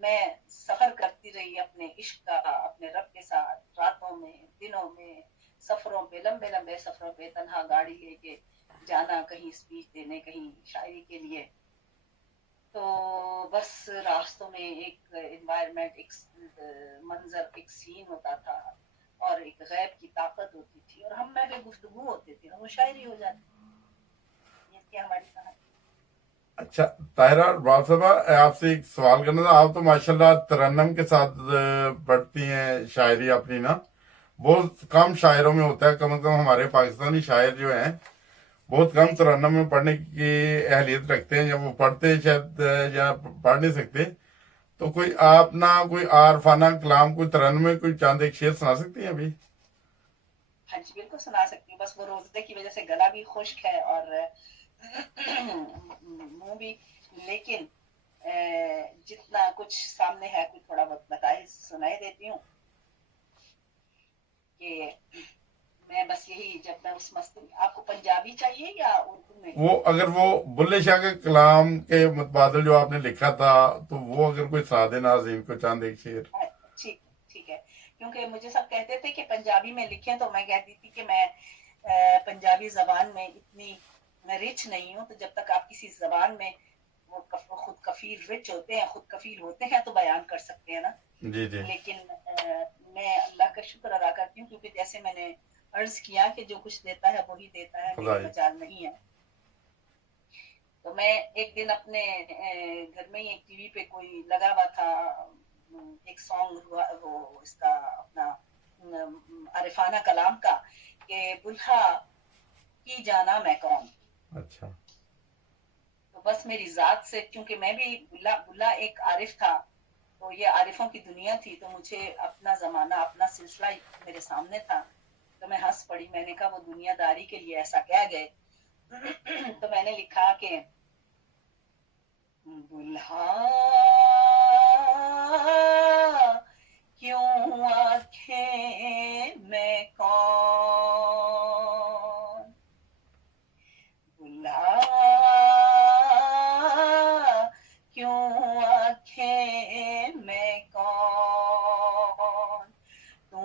میں سفر کرتی رہی اپنے عشق کا اپنے رب کے ساتھ، راتوں میں دنوں میں، سفروں پہ، لمبے لمبے سفروں پہ تنہا گاڑی لے کے جانا، کہیں اسپیچ دینے، کہیں شاعری کے لیے. تو بس راستوں میں ایک انوائرمنٹ، ایک منظر، ایک سین ہوتا تھا اور ایک غیب کی طاقت ہوتی تھی اور ہم میں بھی گفتگو ہوتی تھی اور وہ شاعری ہو جاتی. یہ تھی ہماری کہانی. اچھا طاہرہ ارباب صاحبہ، آپ سے ایک سوال کرنا تھا. آپ تو ماشاءاللہ ترنم کے ساتھ پڑھتی ہیں شاعری اپنی نا. بہت کم شاعروں میں ہوتا ہے، کم از کم ہمارے پاکستانی شاعر جو ہیں بہت جی کم جی ترنم میں پڑھنے کی اہلیت رکھتے ہیں، یا وہ پڑھتے شاید یا پڑھ نہیں سکتے. تو کوئی جی آپ نا کوئی عارفانہ کلام، کوئی ترنم میں کوئی چاند ایک شعر سنا سکتی ہیں ابھی؟ ہاں جی بالکل سنا سکتی ہوں، بس وہ روزے کی وجہ سے گلا بھی خشک ہے اور منہ بھی. لیکن جتنا کچھ سامنے ہے کوئی تھوڑا بہت بتائی سنائی دیتی ہوں کہ میں بس یہی جب میں اس مستی. آپ کو پنجابی چاہیے یا اردو میں؟ وہ اگر وہ بلے شاہ کے کلام کے متبادل جو آپ نے لکھا تھا تو وہ اگر کوئی سعد ناظم کو چاند ایک شعر. ٹھیک ٹھیک ہے. کیونکہ مجھے سب کہتے تھے کہ پنجابی میں لکھیں، تو میں کہتی تھی کہ میں پنجابی زبان میں اتنی رچ نہیں ہوں. تو جب تک آپ کسی زبان میں وہ خود کفیل رچ ہوتے ہیں، خود کفیل ہوتے ہیں، تو بیان کر سکتے ہیں نا. جی جی. لیکن میں اللہ کا شکر ادا کرتی ہوں، کیونکہ جیسے میں نے عرض کیا کہ جو کچھ دیتا ہے وہی دیتا ہے، میری خدائی. مجال نہیں ہے. تو میں ایک دن اپنے گھر میں ہی ایک ٹی وی پہ کوئی لگا ہوا تھا، ایک سانگ ہوا وہ اس کا اپنا عارفانہ کلام کا کہ بلہا کی جانا میں کون. اچھا. تو بس میری ذات سے، کیونکہ میں بھی بلا ایک عارف تھا، تو یہ عارفوں کی دنیا تھی، تو مجھے اپنا زمانہ، اپنا سلسلہ میرے سامنے تھا. تو میں ہنس پڑی. میں نے کہا وہ دنیا داری کے لیے ایسا کہہ گئے. تو میں نے لکھا کہ دلہا کیوں آنکھیں میں کون، دلہا کیوں آنکھیں میں کون، تو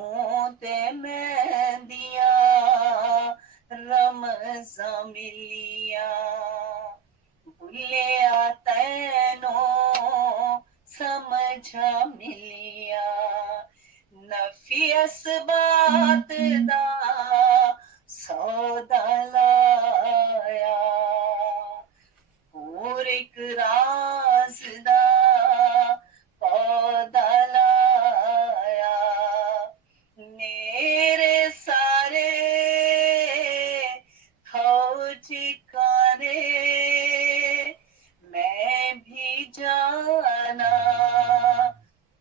تے میں دیا رمضاں ملیا، بھلیا تینوں سمجھا ملیا، نفی اسبات دا سودا لایا، اور ایک راز دا پودا لایا، میرے سارے کھاؤ ٹھکانے، میں بھی جانا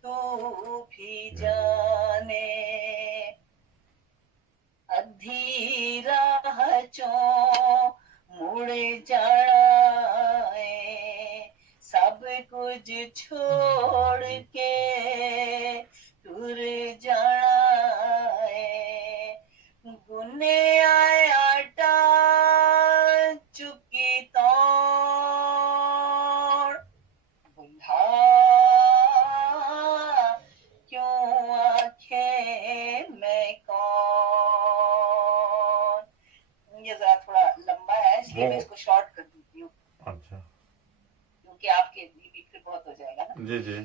تو بھی جانے، ادھی راہ چوں مڑ جانا ہے، سب کچھ چھوڑ کے ٹر جانا ہے، گنے آیا چکی توڑ، بلہا کیوں آنکھیں میں کون. یہ ذرا تھوڑا لمبا ہے، اس لیے وہ میں اس کو شارٹ کر دیتی ہوں، اچھا. کیونکہ آپ کے لیے پھر بہت ہو جائے گا نا. جی جی.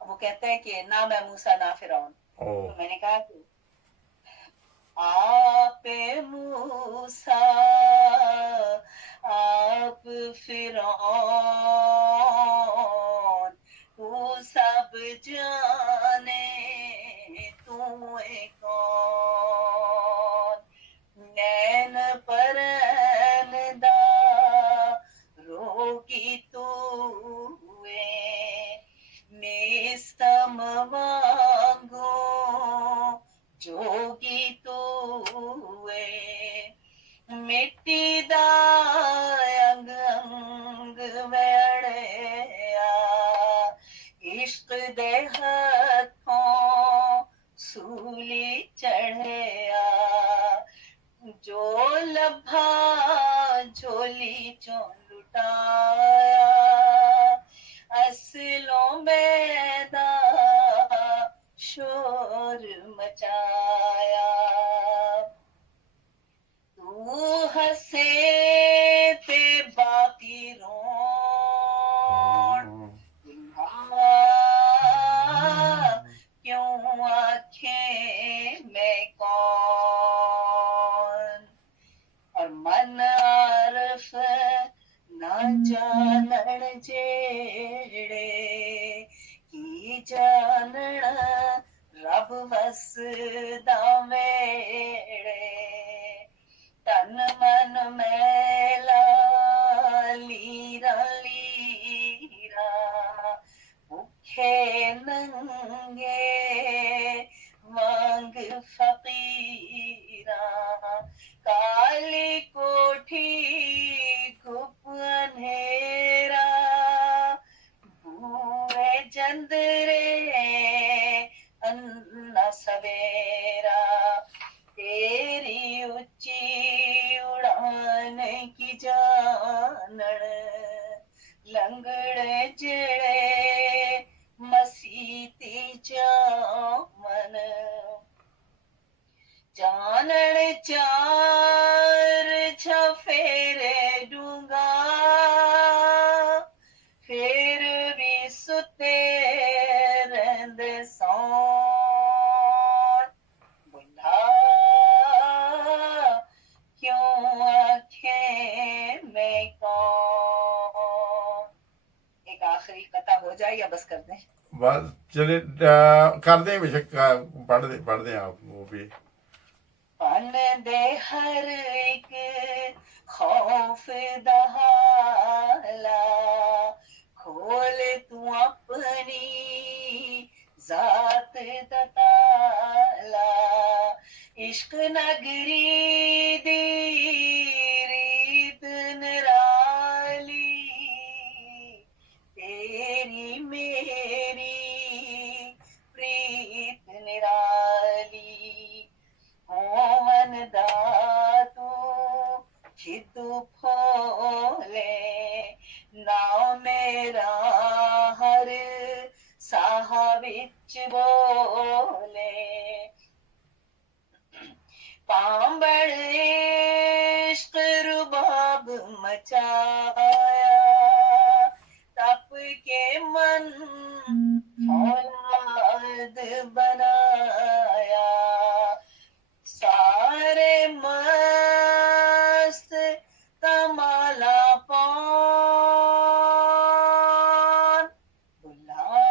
وہ کہتا ہے کہ نہ میں موسیٰ نہ فرعون. او. تو میں نے کہا کہ آپ موسیٰ آپ فرعون، تو سب جانے تو کون، نین پرین دا روگی تو نیستم وانگو جوگی تو مٹی دا انگ انگ وڑیا، عشق دے ہتھوں سولی چڑھیا، جو لبھا جھولی چوں لٹایا، اصلوں بچایا تو ہنسے تے باقی رون کیوں آنکھیں میں کون اور من عارف نہ جانن جیڑے کی جانن رب وسدا ویڑے تن من میلا لیرا لیرا بھوکے ننگے وانگ فقیراں کالی کوٹھی گھپ اندھیرا بھوئے جندرے انا سویرا تیری اچھی اڑان کی جانن لنگڑے جڑے مسیتی جامن جانن چار چھفیرے ڈونگا پھر بھی ستے رہند سون بلا کیوں آنکھیں میں کون ایک آخری قطع ہو جائے یا بس کر دیں بس چلے کر دیں بے شک پڑھ دیں آپ وہ بھی پن دے ہر ایک خوف دہالا کھول تو اپنی ذات دا تالا عشق نگری دی ریت نرالی تیری میری پریت نرالی ہومن داتو کھدو پھولے نا میرا ہر ساہا وچ بولے پامبڑ عشق رباب مچایا تپ کے من فولاد بنایا سارے مست کمالا پان بلا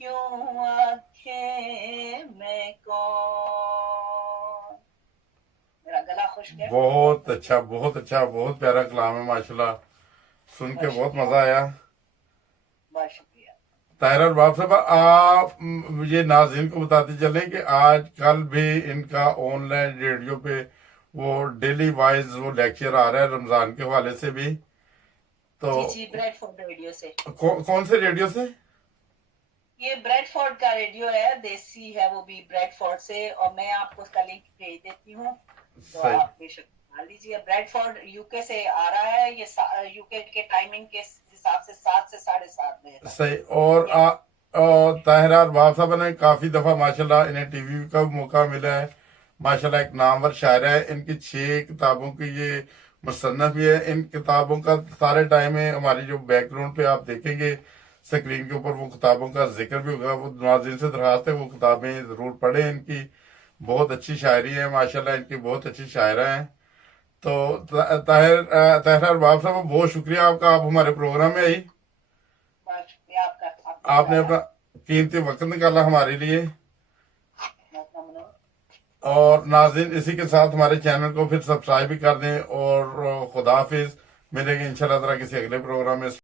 کیوں آنکھیں میں کون میرا گلا خشک ہے بہت اچھا بہت پیارا کلام ہے ماشاءاللہ سن کے بہت مزہ آیا بہت شکریہ طاہرہ ارباب صاحب آپ یہ ناظرین کو بتاتے چلیں کہ آج کل بھی ان کا آن لائن ریڈیو پہ وہ ڈیلی وائز وہ لیکچر آ رہا ہے رمضان کے حوالے سے بھی تو جی بریڈ فورڈ ریڈیو سے کون سے ریڈیو سے یہ بریڈ فورڈ کا ریڈیو ہے دیسی ہے وہ بھی بریڈ فورڈ سے اور میں آپ کو اس کا لنک بھیج دیتی ہوں تو صحیح آپ بے شک ڈال دیجیے بریڈ فورڈ یو کے سے آ رہا ہے یہ یو کے ٹائمنگ کے حساب سے 7 سے 7:30 بجے تک صحیح اور طاہرہ ارباب صاحب نے کافی دفعہ ماشاءاللہ انہیں ٹی وی کا موقع ملا ہے ماشاءاللہ ایک نامور شاعرہ ہے ان کی 6 کتابوں کی یہ مصنف بھی ہے ان کتابوں کا سارے ٹائم میں ہماری جو بیک گراؤنڈ پہ آپ دیکھیں گے اسکرین کے اوپر وہ کتابوں کا ذکر بھی ہوگا وہ ناظرین سے درخواست ہے وہ کتابیں ضرور پڑھیں ان کی بہت اچھی شاعری ہے ماشاءاللہ ان کی بہت اچھی شاعرہ ہیں تو طاہرہ ارباب صاحب بہت شکریہ آپ کا آپ ہمارے پروگرام میں آئی بہت شکریہ آپ کا آپ نے اپنا قیمتی وقت نکالا ہمارے لیے اور ناظرین اسی کے ساتھ ہمارے چینل کو پھر سبسکرائب بھی کر دیں اور خدا حافظ ملیں گے انشاءاللہ تعالیٰ کسی اگلے پروگرام میں